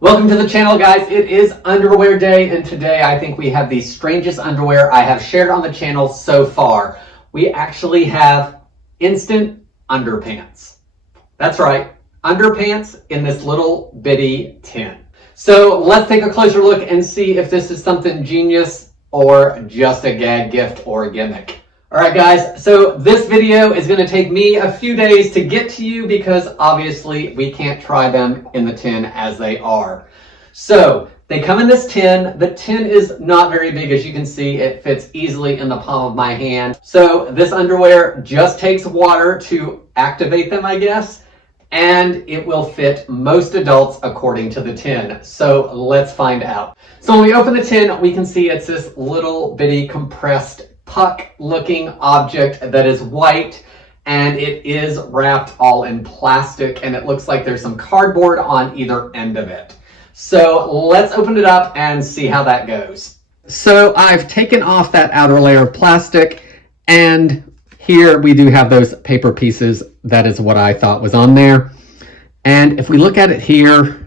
Welcome to the channel, guys. It is underwear day, and today I think we have the strangest underwear I have shared on the channel so far. We actually have Instant Underpants. That's right, underpants in this little bitty tin. So let's take a closer look and see if this is something genius or just a gag gift or a gimmick. All right, guys, so this video is going to take me a few days to get to you because obviously we can't try them in the tin as they are. So they come in this tin. The tin is not very big, as you can see. It fits easily in the palm of my hand. So this underwear just takes water to activate them, I guess, and it will fit most adults according to the tin. So let's find out. So when we open the tin, we can see it's this little bitty compressed puck looking object that is white, and it is wrapped all in plastic, and it looks like there's some cardboard on either end of it. So let's open it up and see how that goes. So I've taken off that outer layer of plastic, and here we do have those paper pieces. That is what I thought was on there. And if we look at it here,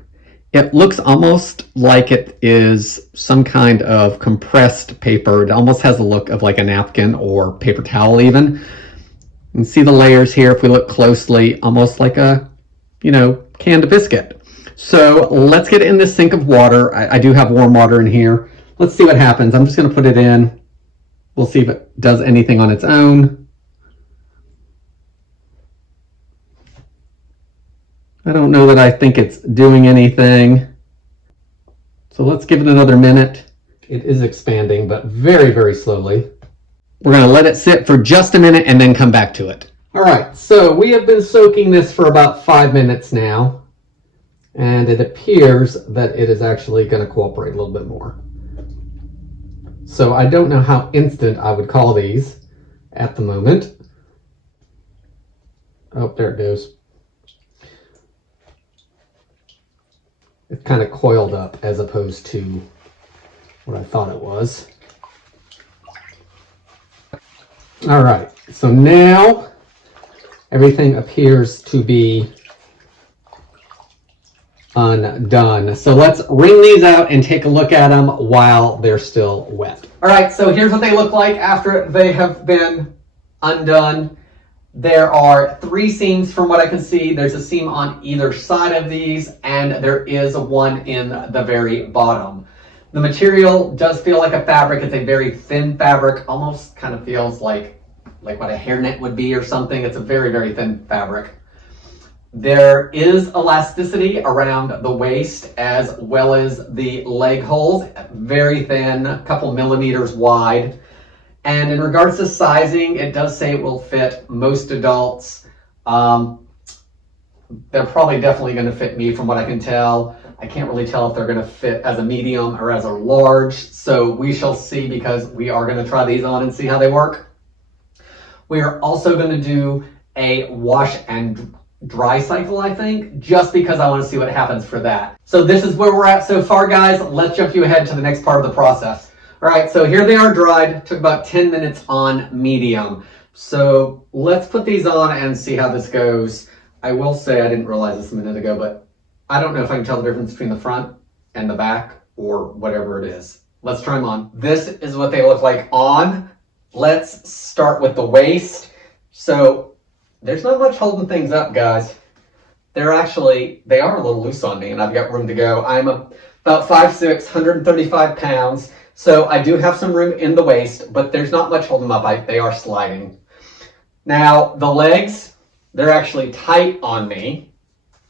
it looks almost like it is some kind of compressed paper. It almost has a look of like a napkin or paper towel even. You can see the layers here if we look closely, almost like a, canned biscuit. So let's get it in this sink of water. I do have warm water in here. Let's see what happens. I'm just gonna put it in. We'll see if it does anything on its own. I don't know that I think it's doing anything. So let's give it another minute. It is expanding, but very, very slowly. We're gonna let it sit for just a minute and then come back to it. All right, so we have been soaking this for about 5 minutes now, and it appears that it is actually gonna cooperate a little bit more. So I don't know how instant I would call these at the moment. Oh, there it goes. It's kind of coiled up as opposed to what I thought it was. All right, so now everything appears to be undone. So let's wring these out and take a look at them while they're still wet. All right, so here's what they look like after they have been undone. There are 3 seams from what I can see. There's a seam on either side of these, and there is one in the very bottom. The material does feel like a fabric. It's a very thin fabric, almost kind of feels like what a hairnet would be or something. It's a very, very thin fabric. There is elasticity around the waist as well as the leg holes, very thin, a couple millimeters wide. And in regards to sizing, it does say it will fit most adults. They're probably definitely going to fit me from what I can tell. I can't really tell if they're going to fit as a medium or as a large. So we shall see, because we are going to try these on and see how they work. We are also going to do a wash and dry cycle, I think, just because I want to see what happens for that. So this is where we're at so far, guys. Let's jump you ahead to the next part of the process. All right, so here they are dried. Took about 10 minutes on medium. So let's put these on and see how this goes. I will say I didn't realize this a minute ago, but I don't know if I can tell the difference between the front and the back or whatever it is. Let's try them on. This is what they look like on. Let's start with the waist. So there's not much holding things up, guys. They are a little loose on me, and I've got room to go. I'm about 5'6", 135 pounds. So I do have some room in the waist, but there's not much holding them up. They are sliding. Now, the legs, they're actually tight on me.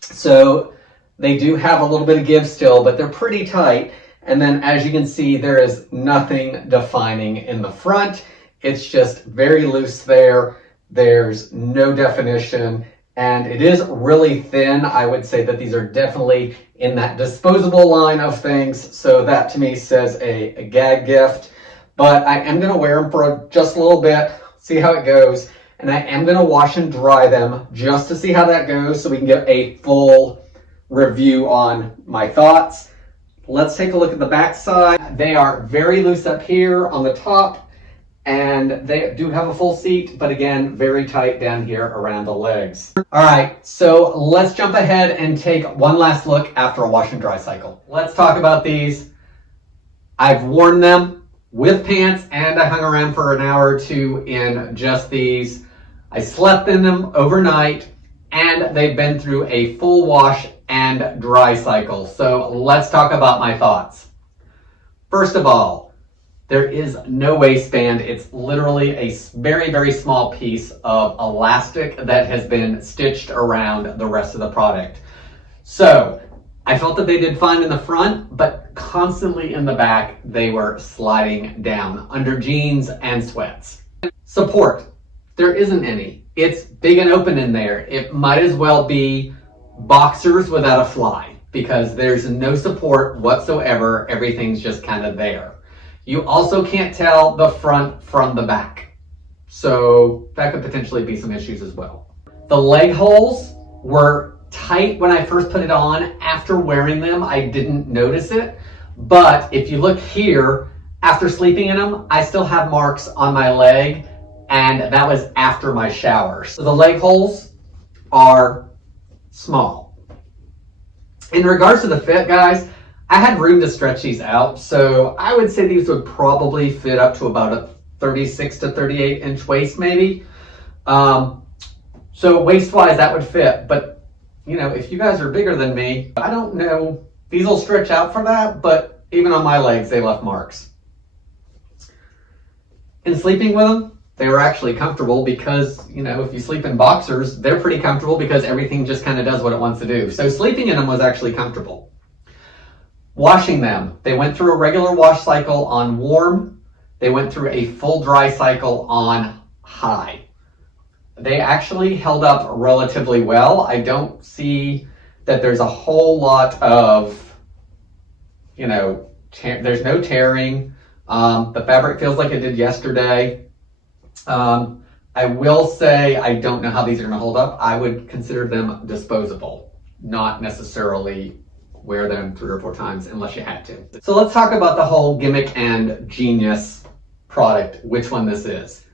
So they do have a little bit of give still, but they're pretty tight. And then as you can see, there is nothing defining in the front. It's just very loose there. There's no definition. And it is really thin. I would say that these are definitely in that disposable line of things. So that to me says a gag gift. But I am going to wear them for just a little bit, see how it goes. And I am going to wash and dry them just to see how that goes so we can get a full review on my thoughts. Let's take a look at the back side. They are very loose up here on the top. And they do have a full seat, but again, very tight down here around the legs. All right, so let's jump ahead and take one last look after a wash and dry cycle. Let's talk about these. I've worn them with pants and I hung around for an hour or two in just these. I slept in them overnight and they've been through a full wash and dry cycle. So let's talk about my thoughts. First of all, there is no waistband. It's literally a very, very small piece of elastic that has been stitched around the rest of the product. So I felt that they did fine in the front, but constantly in the back, they were sliding down under jeans and sweats. Support, there isn't any. It's big and open in there. It might as well be boxers without a fly because there's no support whatsoever. Everything's just kind of there. You also can't tell the front from the back. So that could potentially be some issues as well. The leg holes were tight when I first put it on. After wearing them, I didn't notice it. But if you look here, after sleeping in them, I still have marks on my leg, and that was after my shower. So the leg holes are small. In regards to the fit, guys, I had room to stretch these out, so I would say these would probably fit up to about a 36 to 38 inch waist maybe. So waist-wise, that would fit, but you know, if you guys are bigger than me, I don't know, these will stretch out for that, but even on my legs, they left marks. In sleeping with them, they were actually comfortable because, you know, if you sleep in boxers, they're pretty comfortable because everything just kind of does what it wants to do. So sleeping in them was actually comfortable. Washing them, they went through a regular wash cycle on warm. They went through a full dry cycle on high. They actually held up relatively well. I don't see that there's a whole lot of, you know, there's no tearing. The fabric feels like it did yesterday. I will say I don't know how these are going to hold up. I would consider them disposable, not necessarily wear them 3 or 4 times unless you had to. So let's talk about the whole Gimmick and Genius product, which one this is.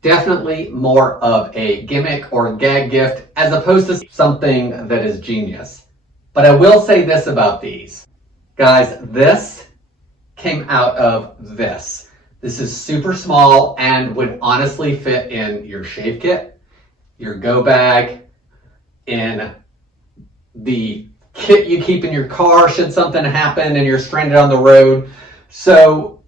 Definitely more of a gimmick or gag gift as opposed to something that is genius. But I will say this about these. Guys, this came out of this. This is super small and would honestly fit in your shave kit, your go bag, in the kit you keep in your car should something happen and you're stranded on the road. So,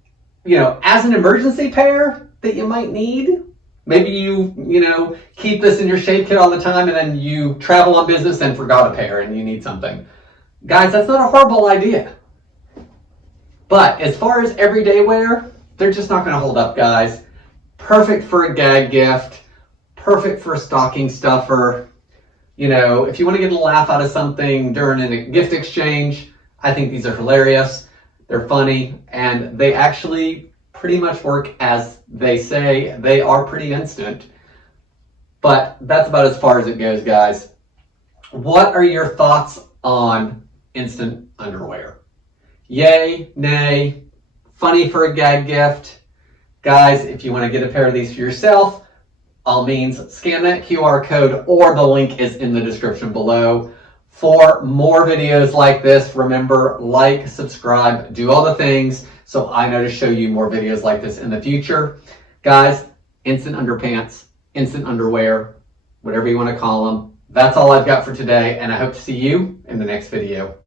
you know, as an emergency pair that you might need, maybe you know, keep this in your shave kit all the time and then you travel on business and forgot a pair and you need something. Guys, that's not a horrible idea. But as far as everyday wear, they're just not going to hold up, guys. Perfect for a gag gift, perfect for a stocking stuffer. You know, if you want to get a laugh out of something during a gift exchange, I think these are hilarious. They're funny, and they actually pretty much work as they say. They are pretty instant. But that's about as far as it goes, guys. What are your thoughts on instant underwear? Yay, nay, funny for a gag gift? Guys, if you want to get a pair of these for yourself, all means, scan that QR code or the link is in the description below. For more videos like this, remember, like, subscribe, do all the things so I know to show you more videos like this in the future. Guys, instant underpants, instant underwear, whatever you want to call them. That's all I've got for today, and I hope to see you in the next video.